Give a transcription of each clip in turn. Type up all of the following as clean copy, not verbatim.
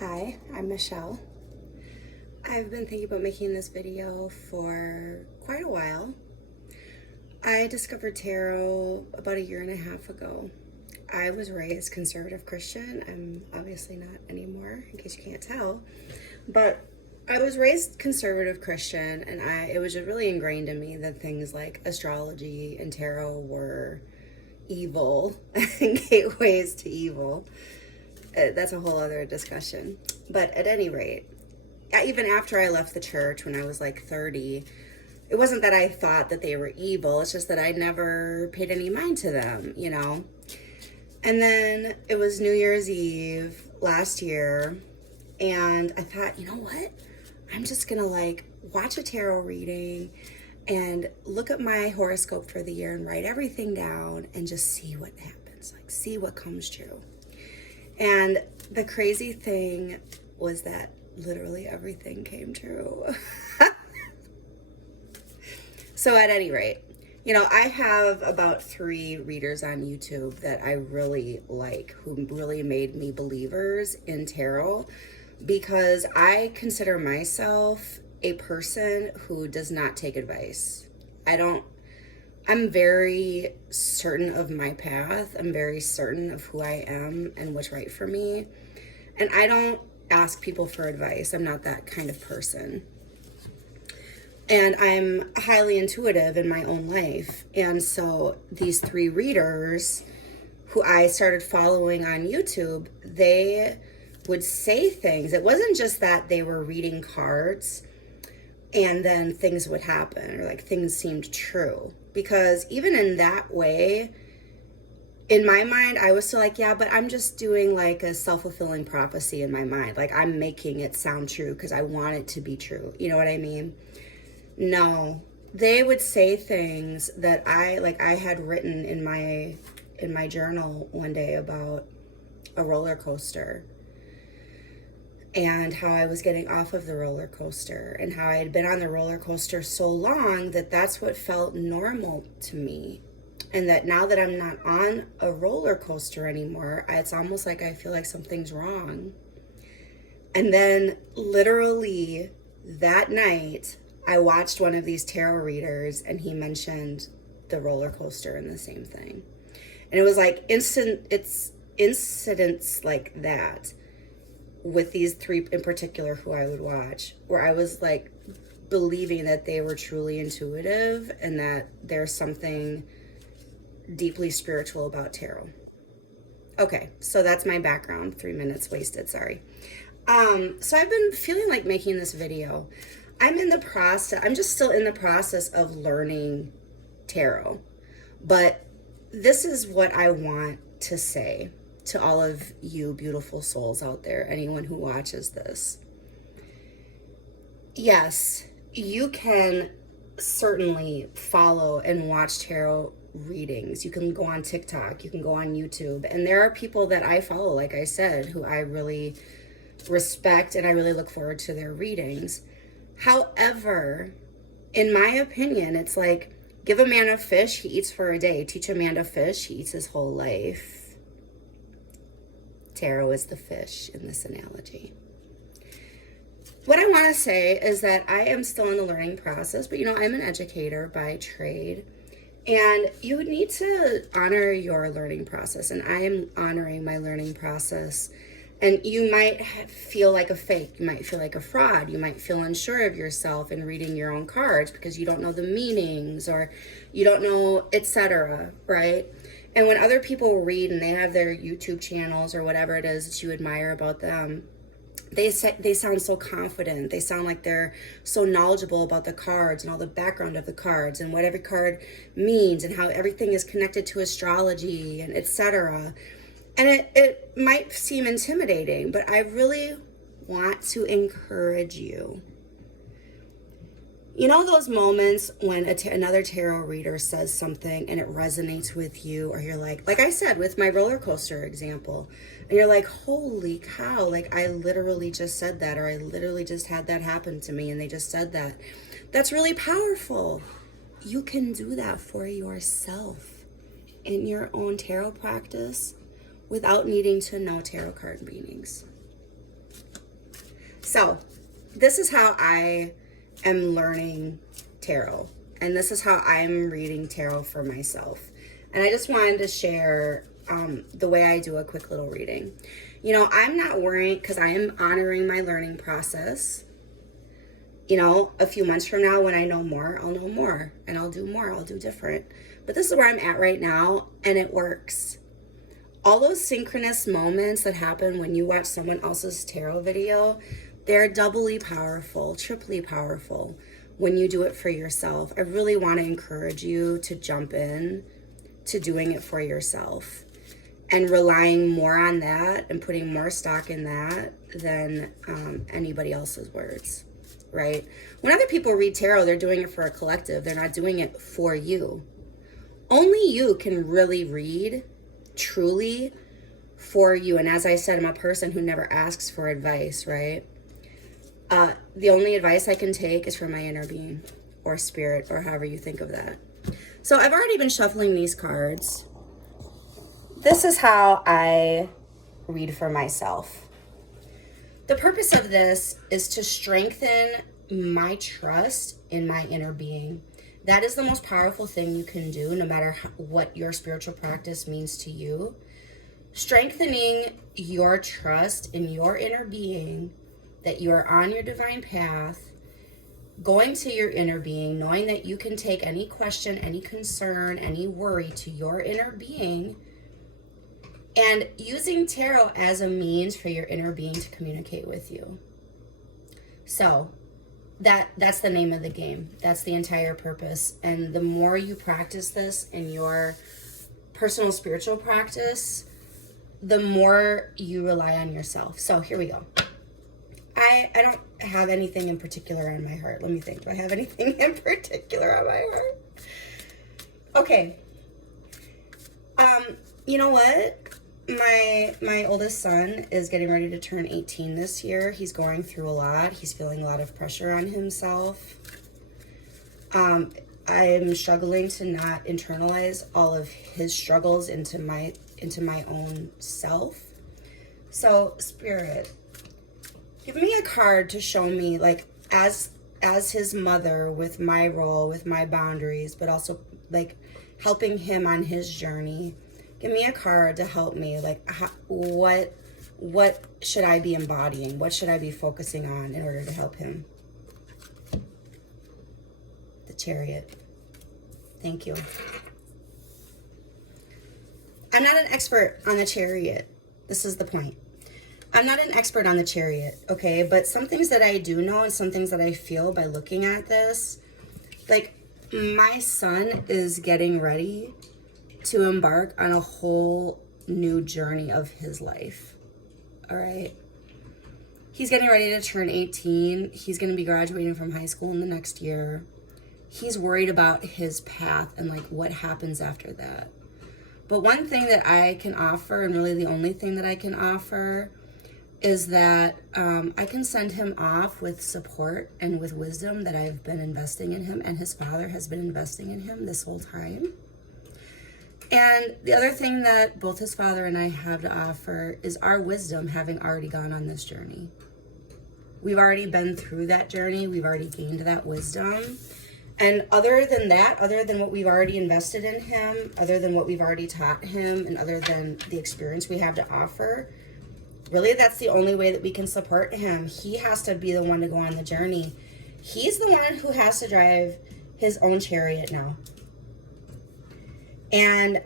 Hi, I'm Michelle. I've been thinking about making this video for quite a while. I discovered tarot about a year and a half ago. I was raised conservative Christian. I'm obviously not anymore, in case you can't tell. But I was raised conservative Christian, and it was just really ingrained in me that things like astrology and tarot were evil and gateways to evil. That's a whole other discussion. But at any rate, even after I left the church when I was like 30, it wasn't that I thought that they were evil. It's just that I never paid any mind to them, you know? And then it was New Year's Eve last year, and I thought, you know what? I'm just gonna watch a tarot reading and look at my horoscope for the year and write everything down and just see what happens, see what comes true. And the crazy thing was that literally everything came true. So at any rate, I have about 3 readers on YouTube that I really like, who really made me believers in tarot, because I consider myself a person who does not take advice. I'm very certain of my path. I'm very certain of who I am and what's right for me. And I don't ask people for advice. I'm not that kind of person. And I'm highly intuitive in my own life. And so these 3 readers who I started following on YouTube, they would say things. It wasn't just that they were reading cards and then things would happen, or things seemed true. Because even in that way, in my mind, I was still yeah, but I'm just doing a self-fulfilling prophecy in my mind. I'm making it sound true because I want it to be true. You know what I mean? No, they would say things that I had written in my journal one day about a roller coaster, and how I was getting off of the roller coaster, and how I had been on the roller coaster so long that that's what felt normal to me. And that now that I'm not on a roller coaster anymore, it's almost like I feel like something's wrong. And then literally that night, I watched one of these tarot readers, and he mentioned the roller coaster and the same thing. And it was it's incidents like that with these 3 in particular who I would watch, where I was believing that they were truly intuitive and that there's something deeply spiritual about tarot. Okay, so that's my background. 3 minutes wasted, sorry. So I've been feeling like making this video. I'm just still in the process of learning tarot. But this is what I want to say to all of you beautiful souls out there, anyone who watches this. Yes, you can certainly follow and watch tarot readings. You can go on TikTok, you can go on YouTube, and there are people that I follow, like I said, who I really respect, and I really look forward to their readings. However, in my opinion, it's give a man a fish, he eats for a day. Teach a man to fish, he eats his whole life. Tarot is the fish in this analogy. What I want to say is that I am still in the learning process, but I'm an educator by trade, and you would need to honor your learning process, and I am honoring my learning process. And you might feel like a fake, you might feel like a fraud, you might feel unsure of yourself in reading your own cards because you don't know the meanings, or you don't know, etc., right? And when other people read and they have their YouTube channels or whatever it is that you admire about them, they sound so confident. They sound like they're so knowledgeable about the cards and all the background of the cards and what every card means and how everything is connected to astrology and etc. And it might seem intimidating, but I really want to encourage you. You know those moments when another tarot reader says something and it resonates with you, or you're like I said with my roller coaster example, and you're like, holy cow, I literally just said that, or I literally just had that happen to me and they just said that. That's really powerful. You can do that for yourself in your own tarot practice without needing to know tarot card meanings. So this is how I am learning tarot. And this is how I'm reading tarot for myself. And I just wanted to share the way I do a quick little reading. You know, I'm not worrying because I am honoring my learning process. You know, a few months from now when I know more, I'll know more and I'll do more, I'll do different. But this is where I'm at right now and it works. All those synchronous moments that happen when you watch someone else's tarot video, they're doubly powerful, triply powerful when you do it for yourself. I really want to encourage you to jump in to doing it for yourself and relying more on that and putting more stock in that than anybody else's words, right? When other people read tarot, they're doing it for a collective. They're not doing it for you. Only you can really read truly for you. And as I said, I'm a person who never asks for advice, right? The only advice I can take is from my inner being or spirit or however you think of that. So I've already been shuffling these cards. This is how I read for myself. The purpose of this is to strengthen my trust in my inner being. That is the most powerful thing you can do, no matter what your spiritual practice means to you. Strengthening your trust in your inner being, that you are on your divine path, going to your inner being, knowing that you can take any question, any concern, any worry to your inner being, and using tarot as a means for your inner being to communicate with you. So that's the name of the game. That's the entire purpose. And the more you practice this in your personal spiritual practice, the more you rely on yourself. So here we go. I don't have anything in particular on my heart. Let me think. Do I have anything in particular on my heart? Okay. You know what? My oldest son is getting ready to turn 18 this year. He's going through a lot. He's feeling a lot of pressure on himself. I'm struggling to not internalize all of his struggles into my own self. So, Spirit, give me a card to show me, like, as his mother, with my role, with my boundaries, but also like helping him on his journey. Give me a card to help me, like, what should I be embodying? What should I be focusing on in order to help him? The Chariot. Thank you. I'm not an expert on the Chariot. This is the point. I'm not an expert on the Chariot, okay? But some things that I do know and some things that I feel by looking at this, like, my son is getting ready to embark on a whole new journey of his life, all right? He's getting ready to turn 18. He's going to be graduating from high school in the next year. He's worried about his path and, like, what happens after that. But one thing that I can offer, and really the only thing that I can offer, is that I can send him off with support and with wisdom that I've been investing in him, and his father has been investing in him this whole time. And the other thing that both his father and I have to offer is our wisdom, having already gone on this journey. We've already been through that journey. We've already gained that wisdom. And other than that, other than what we've already invested in him, other than what we've already taught him, and other than the experience we have to offer, really that's the only way that we can support him. He has to be the one to go on the journey. He's the one who has to drive his own chariot now. And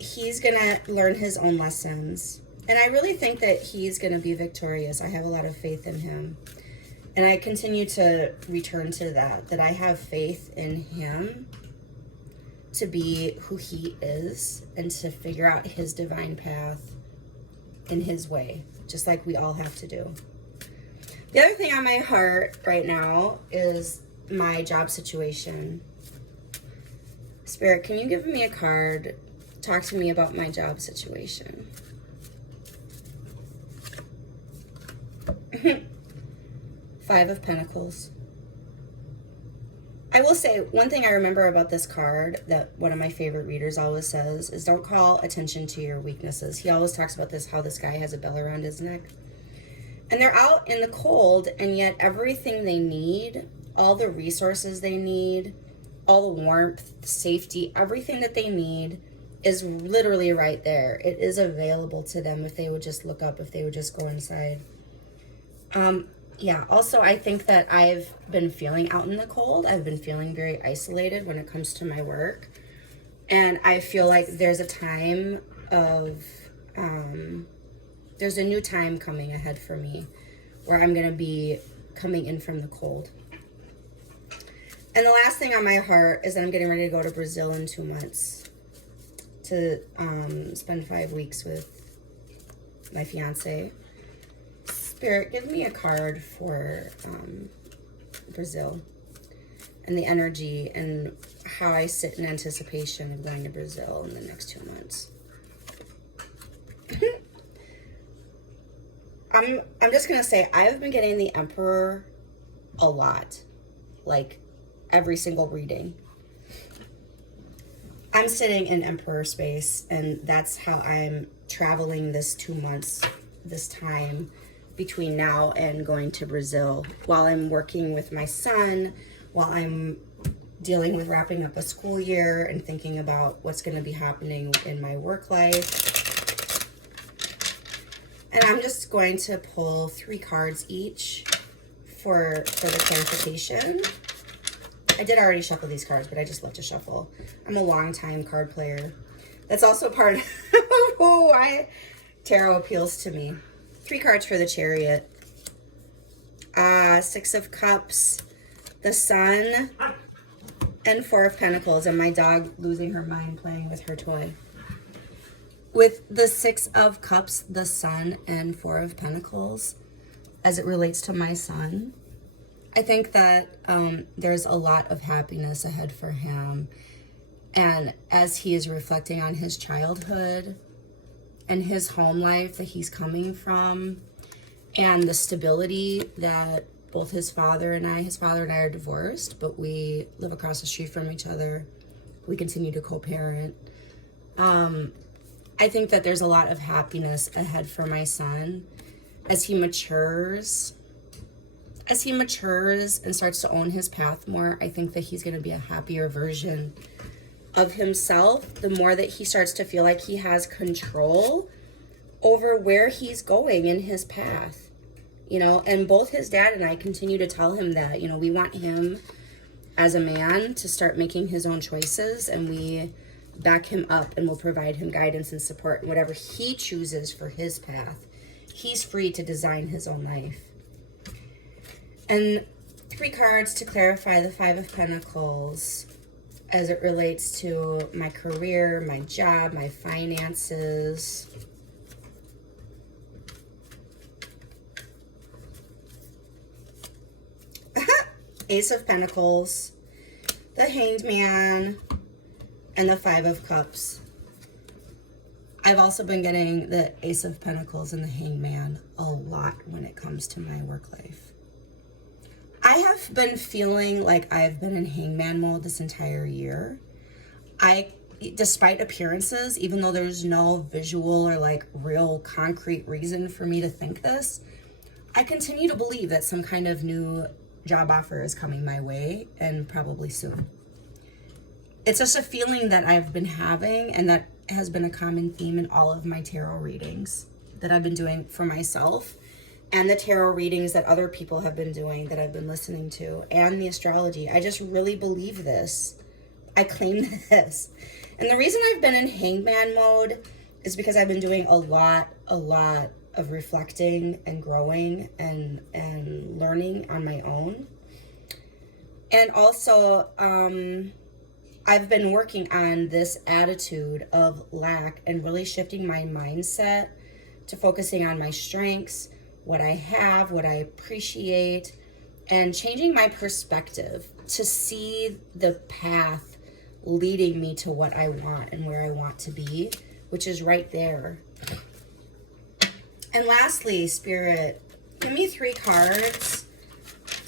he's going to learn his own lessons. And I really think that he's going to be victorious. I have a lot of faith in him. And I continue to return to that I have faith in him to be who he is and to figure out his divine path in his way, just like we all have to do. The other thing on my heart right now is my job situation. Spirit, can you give me a card? Talk to me about my job situation. Five of Pentacles. I will say, one thing I remember about this card that one of my favorite readers always says is don't call attention to your weaknesses. He always talks about this, how this guy has a bell around his neck. And they're out in the cold, and yet everything they need, all the resources they need, all the warmth, safety, everything that they need is literally right there. It is available to them if they would just look up, if they would just go inside. Yeah, also I think that I've been feeling out in the cold. I've been feeling very isolated when it comes to my work. And I feel like there's a time of, there's a new time coming ahead for me where I'm going to be coming in from the cold. And the last thing on my heart is that I'm getting ready to go to Brazil in 2 months to spend 5 weeks with my fiance. Spirit, give me a card for Brazil and the energy and how I sit in anticipation of going to Brazil in the next 2 months. I'm just gonna say I've been getting the Emperor a lot, like every single reading. I'm sitting in Emperor space, and that's how I'm traveling this 2 months, this time between now and going to Brazil, while I'm working with my son, while I'm dealing with wrapping up a school year and thinking about what's going to be happening in my work life. And I'm just going to pull 3 cards each for the clarification. I did already shuffle these cards, but I just love to shuffle. I'm a long-time card player. That's also part of why tarot appeals to me. 3 cards for the Chariot. 6 of Cups, the Sun, and 4 of Pentacles, and my dog losing her mind playing with her toy. With the 6 of Cups, the Sun, and 4 of Pentacles, as it relates to my son, I think that there's a lot of happiness ahead for him. And as he is reflecting on his childhood and his home life that he's coming from, and the stability that both his father and I are divorced, but we live across the street from each other. We continue to co-parent. I think that there's a lot of happiness ahead for my son as he matures. As he matures and starts to own his path more, I think that he's going to be a happier version of himself, the more that he starts to feel like he has control over where he's going in his path, you know. And both his dad and I continue to tell him that, you know, we want him as a man to start making his own choices, and we back him up and will provide him guidance and support in whatever he chooses for his path. He's free to design his own life. And 3 cards to clarify the 5 of Pentacles as it relates to my career, my job, my finances. Ace of Pentacles, the Hanged Man, and the 5 of Cups. I've also been getting the Ace of Pentacles and the Hanged Man a lot when it comes to my work life. I have been feeling like I've been in hangman mode this entire year. Despite appearances, even though there's no visual or like real concrete reason for me to think this, I continue to believe that some kind of new job offer is coming my way, and probably soon. It's just a feeling that I've been having, and that has been a common theme in all of my tarot readings that I've been doing for myself, and the tarot readings that other people have been doing that I've been listening to, and the astrology. I just really believe this. I claim this. And the reason I've been in hangman mode is because I've been doing a lot of reflecting and growing and learning on my own. And also, I've been working on this attitude of lack and really shifting my mindset to focusing on my strengths, what I have, what I appreciate, and changing my perspective to see the path leading me to what I want and where I want to be, which is right there. And lastly, Spirit, give me 3 cards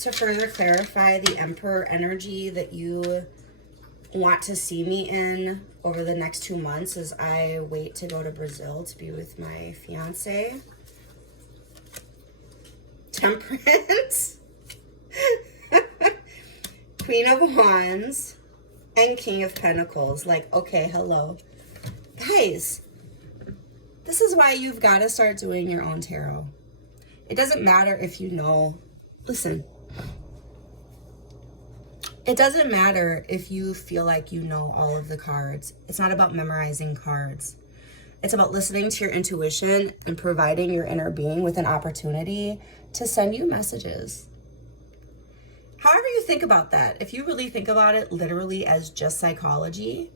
to further clarify the Emperor energy that you want to see me in over the next 2 months as I wait to go to Brazil to be with my fiance. Temperance, Queen of Wands, and King of Pentacles. Like, okay, hello. Guys, this is why you've got to start doing your own tarot. It doesn't matter if you know. Listen. It doesn't matter if you feel like you know all of the cards. It's not about memorizing cards. It's about listening to your intuition and providing your inner being with an opportunity to send you messages. However you think about that, if you really think about it literally as just psychology,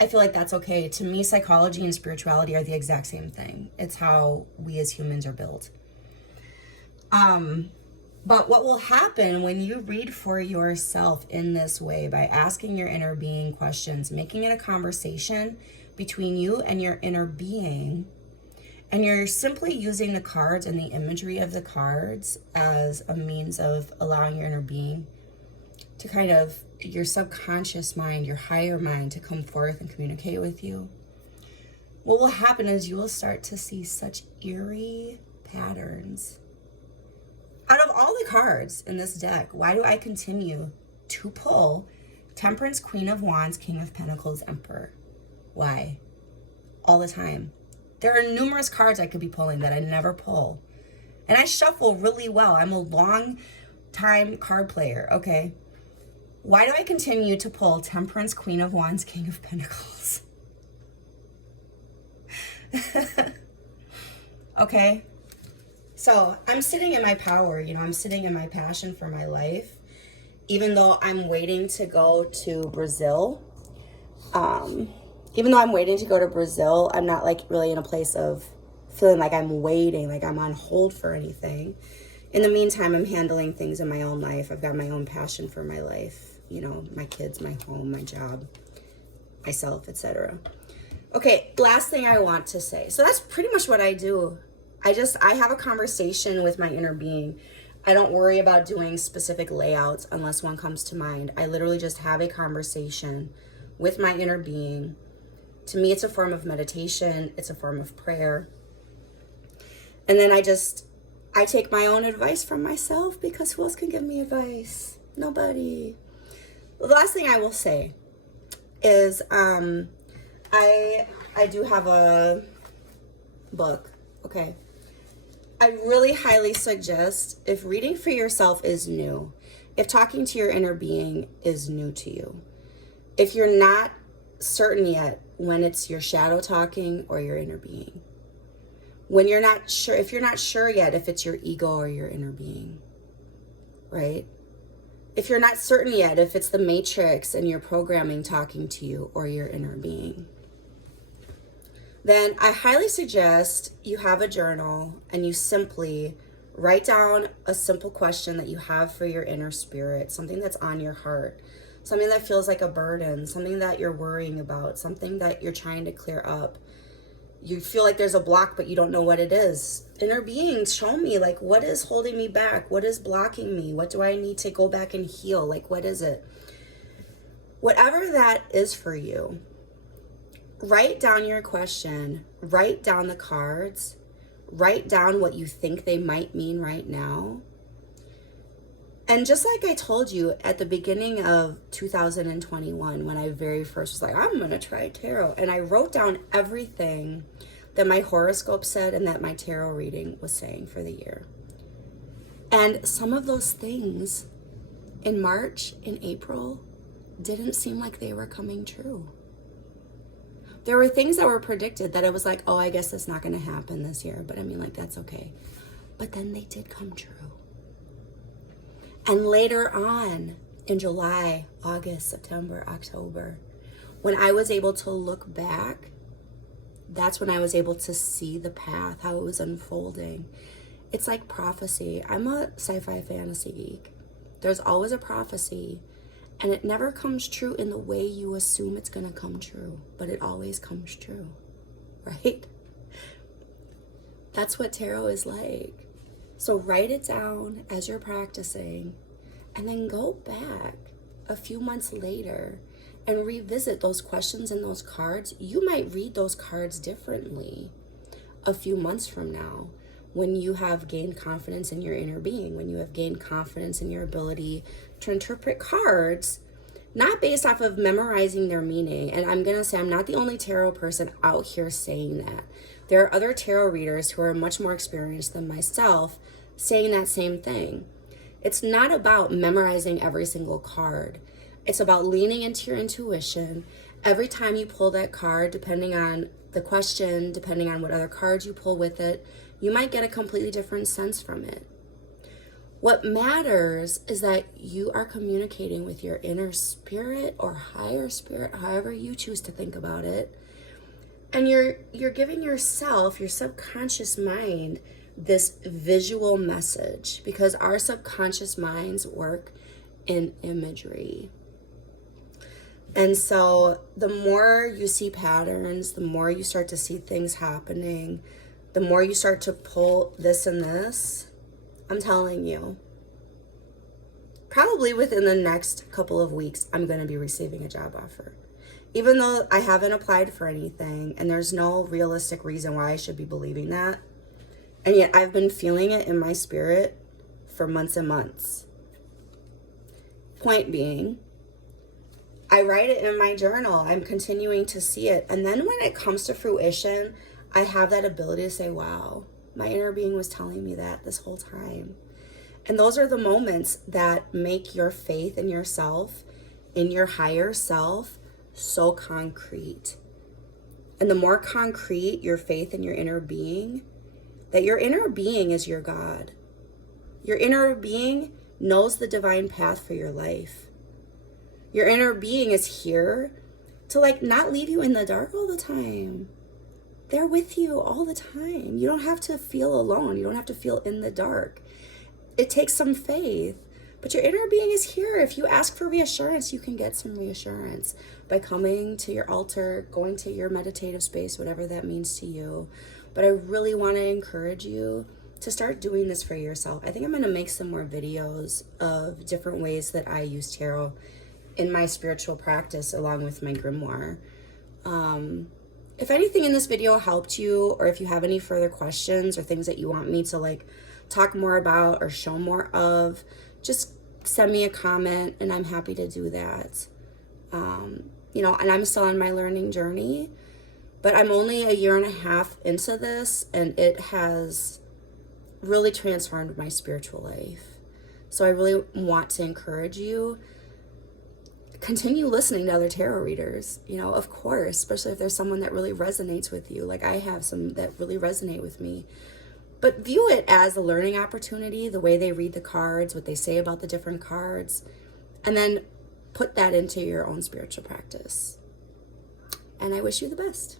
I feel like that's okay. To me, psychology and spirituality are the exact same thing. It's how we as humans are built. But what will happen when you read for yourself in this way, by asking your inner being questions, making it a conversation between you and your inner being, and you're simply using the cards and the imagery of the cards as a means of allowing your inner being to kind of, your subconscious mind, your higher mind, to come forth and communicate with you, what will happen is you will start to see such eerie patterns. Out of all the cards in this deck, why do I continue to pull Temperance, Queen of Wands, King of Pentacles, Emperor? Why? All the time. There are numerous cards I could be pulling that I never pull. And I shuffle really well. I'm a long time card player, okay? Why do I continue to pull Temperance, Queen of Wands, King of Pentacles? Okay? So I'm sitting in my power, I'm sitting in my passion for my life, even though I'm waiting to go to Brazil. I'm not like really in a place of feeling like I'm waiting, like I'm on hold for anything. In the meantime, I'm handling things in my own life. I've got my own passion for my life, my kids, my home, my job, myself, etc. Okay, last thing I want to say. So that's pretty much what I do. I have a conversation with my inner being. I don't worry about doing specific layouts unless one comes to mind. I literally just have a conversation with my inner being. To me, it's a form of meditation. It's a form of prayer. And then I take my own advice from myself, because who else can give me advice? Nobody. The last thing I will say is I do have a book, okay? I really highly suggest, if reading for yourself is new, if talking to your inner being is new to you, if you're not certain yet when it's your shadow talking or your inner being, when you're not sure, if you're not sure yet if it's your ego or your inner being, right? If you're not certain yet if it's the matrix and your programming talking to you or your inner being, then I highly suggest you have a journal and you simply write down a simple question that you have for your inner spirit, something that's on your heart, something that feels like a burden, something that you're worrying about, something that you're trying to clear up. You feel like there's a block, but you don't know what it is. Inner being, show me, like, what is holding me back? What is blocking me? What do I need to go back and heal? Like, what is it? Whatever that is for you, write down your question, write down the cards, write down what you think they might mean right now. And just like I told you at the beginning of 2021, when I very first was like, I'm going to try tarot. And I wrote down everything that my horoscope said and that my tarot reading was saying for the year. And some of those things in March, in April, didn't seem like they were coming true. There were things that were predicted that it was like, oh, I guess it's not going to happen this year. But I mean, like, that's okay. But then they did come true. And later on, in July, August, September, October, when I was able to look back, that's when I was able to see the path, how it was unfolding. It's like prophecy. I'm a sci-fi fantasy geek. There's always a prophecy, and it never comes true in the way you assume it's going to come true, but it always comes true, right? That's what tarot is like. So write it down as you're practicing, and then go back a few months later and revisit those questions and those cards. You might read those cards differently a few months from now when you have gained confidence in your inner being, when you have gained confidence in your ability to interpret cards, not based off of memorizing their meaning. And I'm going to say I'm not the only tarot person out here saying that. There are other tarot readers who are much more experienced than myself saying that same thing. It's not about memorizing every single card. It's about leaning into your intuition. Every time you pull that card, depending on the question, depending on what other cards you pull with it, you might get a completely different sense from it. What matters is that you are communicating with your inner spirit or higher spirit, however you choose to think about it. And you're giving yourself, your subconscious mind, this visual message, because our subconscious minds work in imagery. And so the more you see patterns, the more you start to see things happening, the more you start to pull this and this, I'm telling you, probably within the next couple of weeks, I'm going to be receiving a job offer. Even though I haven't applied for anything and there's no realistic reason why I should be believing that. And yet I've been feeling it in my spirit for months and months. Point being, I write it in my journal. I'm continuing to see it. And then when it comes to fruition, I have that ability to say, wow, my inner being was telling me that this whole time. And those are the moments that make your faith in yourself, in your higher self, so concrete. And the more concrete your faith in your inner being, that your inner being is your God. Your inner being knows the divine path for your life. Your inner being is here to not leave you in the dark all the time. They're with you all the time. You don't have to feel alone. You don't have to feel in the dark. It takes some faith, but your inner being is here. If you ask for reassurance, you can get some reassurance by coming to your altar, going to your meditative space, whatever that means to you. But I really want to encourage you to start doing this for yourself. I think I'm going to make some more videos of different ways that I use tarot in my spiritual practice along with my grimoire. If anything in this video helped you, or if you have any further questions or things that you want me to talk more about or show more of, just send me a comment and I'm happy to do that. And I'm still on my learning journey, but I'm only a year and a half into this and it has really transformed my spiritual life. So I really want to encourage you, continue listening to other tarot readers, of course, especially if there's someone that really resonates with you. Like I have some that really resonate with me. But view it as a learning opportunity, the way they read the cards, what they say about the different cards, and then put that into your own spiritual practice. And I wish you the best.